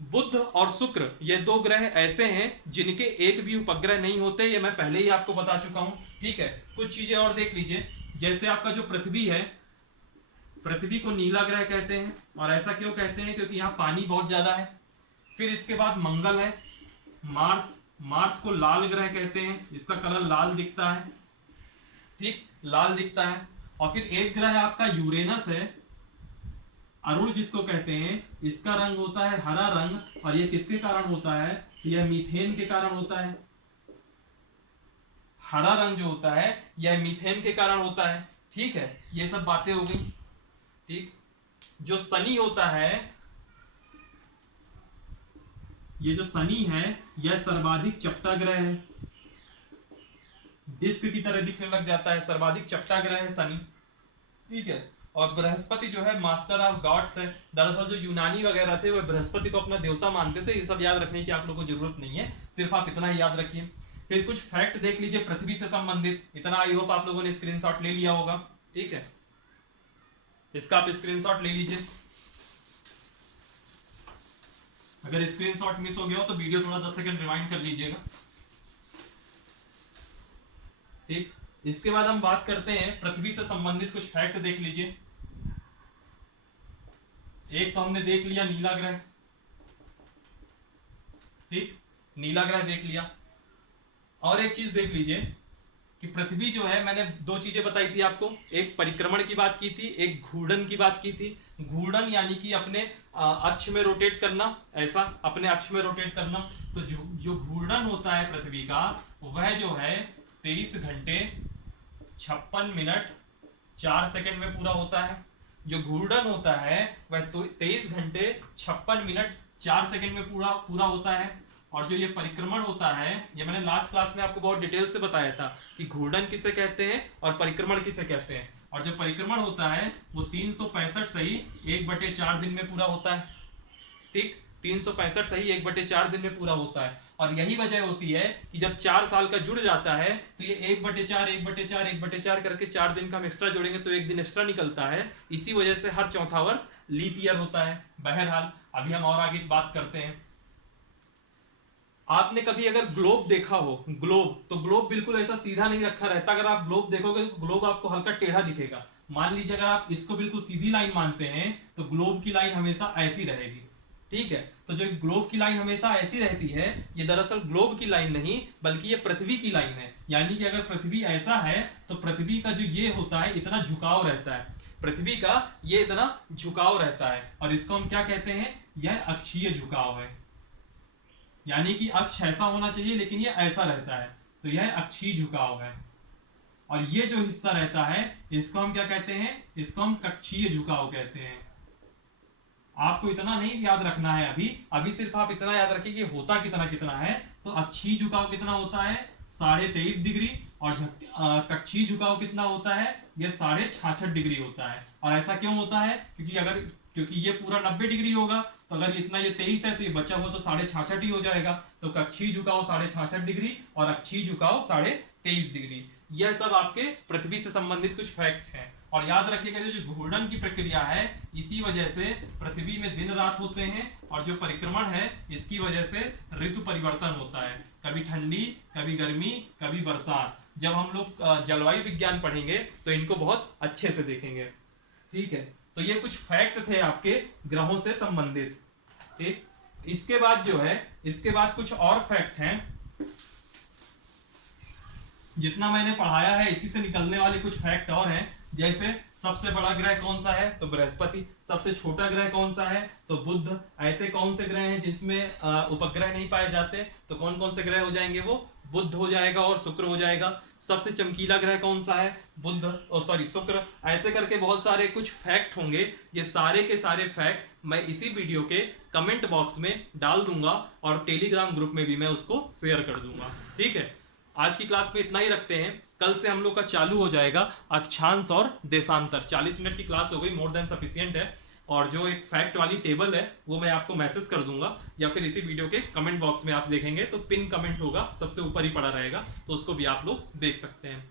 बुध और शुक्र ये 2 ग्रह ऐसे हैं जिनके एक भी उपग्रह नहीं होते, ये मैं पहले ही आपको बता चुका हूं। ठीक है, कुछ चीजें और देख लीजिए, जैसे आपका जो पृथ्वी है, पृथ्वी को नीला ग्रह कहते हैं, और ऐसा क्यों कहते हैं? क्योंकि यहाँ पानी बहुत ज्यादा है। फिर इसके बाद मंगल है, मार्स, मार्स को लाल ग्रह कहते हैं, इसका कलर लाल दिखता है। ठीक, लाल दिखता है। और फिर एक ग्रह आपका यूरेनस है, अरुण जिसको कहते हैं, इसका रंग होता है हरा रंग, और यह किसके कारण होता है? तो यह मीथेन के कारण होता है। हरा रंग जो होता है यह मीथेन के कारण होता है। ठीक है, ये सब बातें हो गई। ठीक, जो शनि होता है, ये जो शनि है यह सर्वाधिक चपटा ग्रह है, डिस्क की तरह दिखने लग जाता है, सर्वाधिक चपटा ग्रह है शनि। ठीक है, और बृहस्पति जो है मास्टर ऑफ गॉड्स है। दरअसल जो यूनानी वगैरह थे वह बृहस्पति को अपना देवता मानते थे। ये सब याद रखने की आप लोगों को जरूरत नहीं है, सिर्फ आप इतना ही याद रखिए। फिर कुछ फैक्ट देख लीजिए पृथ्वी से संबंधित, इतना आई होप आप लोगों ने स्क्रीनशॉट ले लिया होगा। ठीक है, इसका आप स्क्रीनशॉट ले लीजिए। अगर स्क्रीनशॉट मिस हो गया हो तो वीडियो थोड़ा 10 सेकंड रिवाइंड कर लीजिएगा। ठीक, इसके बाद हम बात करते हैं पृथ्वी से संबंधित कुछ फैक्ट देख लीजिए। एक तो हमने देख लिया नीला ग्रह। ठीक, नीला ग्रह देख लिया। और एक चीज देख लीजिए कि पृथ्वी जो है, मैंने 2 चीजें बताई थी आपको, एक परिक्रमण की बात की थी, एक घूर्णन की बात की थी। घूर्णन यानी कि अपने अक्ष में रोटेट करना, ऐसा अपने अक्ष में रोटेट करना। तो जो घूर्णन होता है पृथ्वी का, वह जो है 23 घंटे 56 मिनट 4 सेकंड में पूरा होता है। जो घूर्णन होता है वह 23 घंटे 56 मिनट 4 सेकंड में पूरा होता है। और जो ये परिक्रमण होता है, ये मैंने लास्ट क्लास में आपको बहुत डिटेल से बताया था कि घूर्णन किसे कहते हैं और परिक्रमण किसे कहते हैं। और जो परिक्रमण होता है वो 365 सही 1/4 दिन में पूरा होता है। ठीक, 365 सही 1/4 दिन में पूरा होता है। और यही वजह होती है कि जब 4 साल का जुड़ जाता है तो ये 1/4 1/4 1/4 करके 4 दिन का हम एक्स्ट्रा जोड़ेंगे तो 1 दिन एक्स्ट्रा निकलता है। इसी वजह से हर चौथा वर्ष लीप ईयर होता है। बहरहाल अभी हम और आगे बात करते हैं। आपने कभी अगर ग्लोब देखा हो, ग्लोब, तो ग्लोब बिल्कुल ऐसा सीधा नहीं रखा रहता। अगर आप ग्लोब देखोगे तो ग्लोब आपको हल्का टेढ़ा दिखेगा। मान लीजिए अगर आप इसको बिल्कुल सीधी लाइन मानते हैं तो ग्लोब की लाइन हमेशा ऐसी रहेगी। ठीक है, तो जो ग्लोब की लाइन हमेशा ऐसी रहती है, ये दरअसल ग्लोब की लाइन नहीं बल्कि ये पृथ्वी की लाइन है। यानी कि अगर पृथ्वी ऐसा है तो पृथ्वी का जो ये होता है इतना झुकाव रहता है, पृथ्वी का ये इतना झुकाव रहता है, और इसको हम क्या कहते हैं? यह अक्षीय झुकाव है। यानी कि अक्ष ऐसा होना चाहिए लेकिन ये ऐसा रहता है, तो यह अक्षीय झुकाव है। और ये जो हिस्सा रहता है इसको हम क्या कहते हैं? इसको हम कक्षीय झुकाव कहते हैं। आपको इतना नहीं याद रखना है अभी सिर्फ आप इतना याद रखिए कि होता कितना कितना है। तो अक्षीय झुकाव कितना होता है? 23.5 डिग्री। और कक्षीय झुकाव कितना होता है? ये 66.5 डिग्री होता है। और ऐसा क्यों होता है? क्योंकि ये पूरा 90 डिग्री होगा, तो अगर इतना ये 23 है तो ये बचा हुआ तो 66.5 ही हो जाएगा। तो कक्षीय झुकाव 66.5 डिग्री और अक्षीय झुकाव 23.5 डिग्री। यह सब आपके पृथ्वी से संबंधित कुछ फैक्ट हैं। और याद रखिएगा जो घूर्णन की प्रक्रिया है, इसी वजह से पृथ्वी में दिन रात होते हैं, और जो परिक्रमण है इसकी वजह से ऋतु परिवर्तन होता है, कभी ठंडी, कभी गर्मी, कभी बरसात। जब हम लोग जलवायु विज्ञान पढ़ेंगे तो इनको बहुत अच्छे से देखेंगे। ठीक है, तो ये कुछ फैक्ट थे आपके ग्रहों से संबंधित। ठीक, इसके बाद जो है, इसके बाद कुछ और फैक्ट हैं, जितना मैंने पढ़ाया है इसी से निकलने वाले कुछ फैक्ट और हैं। जैसे सबसे बड़ा ग्रह कौन सा है, तो बृहस्पति। सबसे छोटा ग्रह कौन सा है, तो बुध। ऐसे कौन से ग्रह हैं जिसमें उपग्रह नहीं पाए जाते, तो कौन कौन से ग्रह हो जाएंगे, वो बुध हो जाएगा और शुक्र हो जाएगा। सबसे चमकीला ग्रह कौन सा है, बुध और सॉरी शुक्र। ऐसे करके बहुत सारे कुछ फैक्ट होंगे। ये सारे के सारे फैक्ट मैं इसी वीडियो के कमेंट बॉक्स में डाल दूंगा और टेलीग्राम ग्रुप में भी मैं उसको शेयर कर दूंगा। ठीक है, आज की क्लास में इतना ही रखते हैं। कल से हम लोग का चालू हो जाएगा अक्षांश और देशांतर। 40 मिनट की क्लास हो गई, मोर देन सफिशिएंट है। और जो एक फैक्ट वाली टेबल है वो मैं आपको मैसेज कर दूंगा, या फिर इसी वीडियो के कमेंट बॉक्स में आप देखेंगे तो पिन कमेंट होगा, सबसे ऊपर ही पड़ा रहेगा, तो उसको भी आप लोग देख सकते हैं।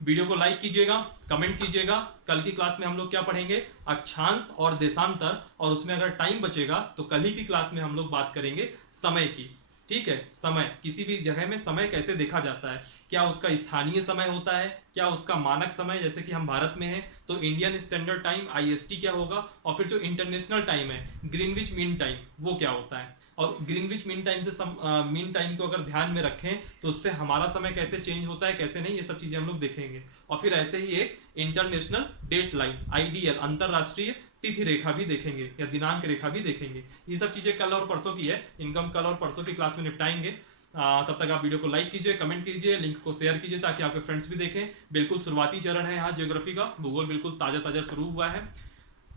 वीडियो को लाइक कीजिएगा, कमेंट कीजिएगा। कल की क्लास में हम लोग क्या पढ़ेंगे, अक्षांश और देशांतर, और उसमें अगर टाइम बचेगा तो कल ही की क्लास में हम लोग बात करेंगे समय की। ठीक है, समय, किसी भी जगह में समय कैसे देखा जाता है, क्या उसका स्थानीय समय होता है, क्या उसका मानक समय, जैसे कि हम भारत में हैं तो इंडियन स्टैंडर्ड टाइम IST क्या होगा, और फिर जो इंटरनेशनल टाइम है ग्रीनविच मीन टाइम वो क्या होता है। और ग्रीनविच मीन टाइम से मीन टाइम को अगर ध्यान में रखें तो उससे हमारा समय कैसे चेंज होता है, कैसे नहीं, ये सब चीजें हम लोग देखेंगे। और फिर ऐसे ही एक इंटरनेशनल डेट लाइन IDL, अंतरराष्ट्रीय तिथि रेखा भी देखेंगे, या दिनांक रेखा भी देखेंगे। ये सब चीजें कल और परसों की है, इनको हम कल और परसों की क्लास में निपटाएंगे। तब तक आप वीडियो को लाइक कीजिए, कमेंट कीजिए, लिंक को शेयर कीजिए ताकि आपके फ्रेंड्स भी देखें। बिल्कुल शुरुआती चरण है यहाँ ज्योग्राफी का, भूगोल बिल्कुल ताजा ताजा शुरू हुआ है।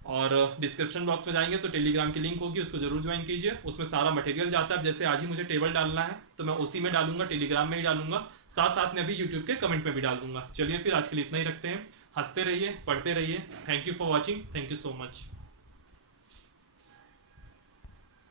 और डिस्क्रिप्शन बॉक्स में जाएंगे तो टेलीग्राम की लिंक होगी, उसको जरूर ज्वाइन कीजिए। उसमें सारा मटेरियल जाता है। जैसे आज ही मुझे टेबल डालना है तो मैं उसी में डालूंगा, टेलीग्राम में ही डालूंगा, साथ साथ में अभी यूट्यूब के कमेंट में भी डाल दूंगा। चलिए फिर आज के लिए इतना ही रखते हैं। हंसते रहिए, पढ़ते रहिए। Thank you for watching, thank you so much.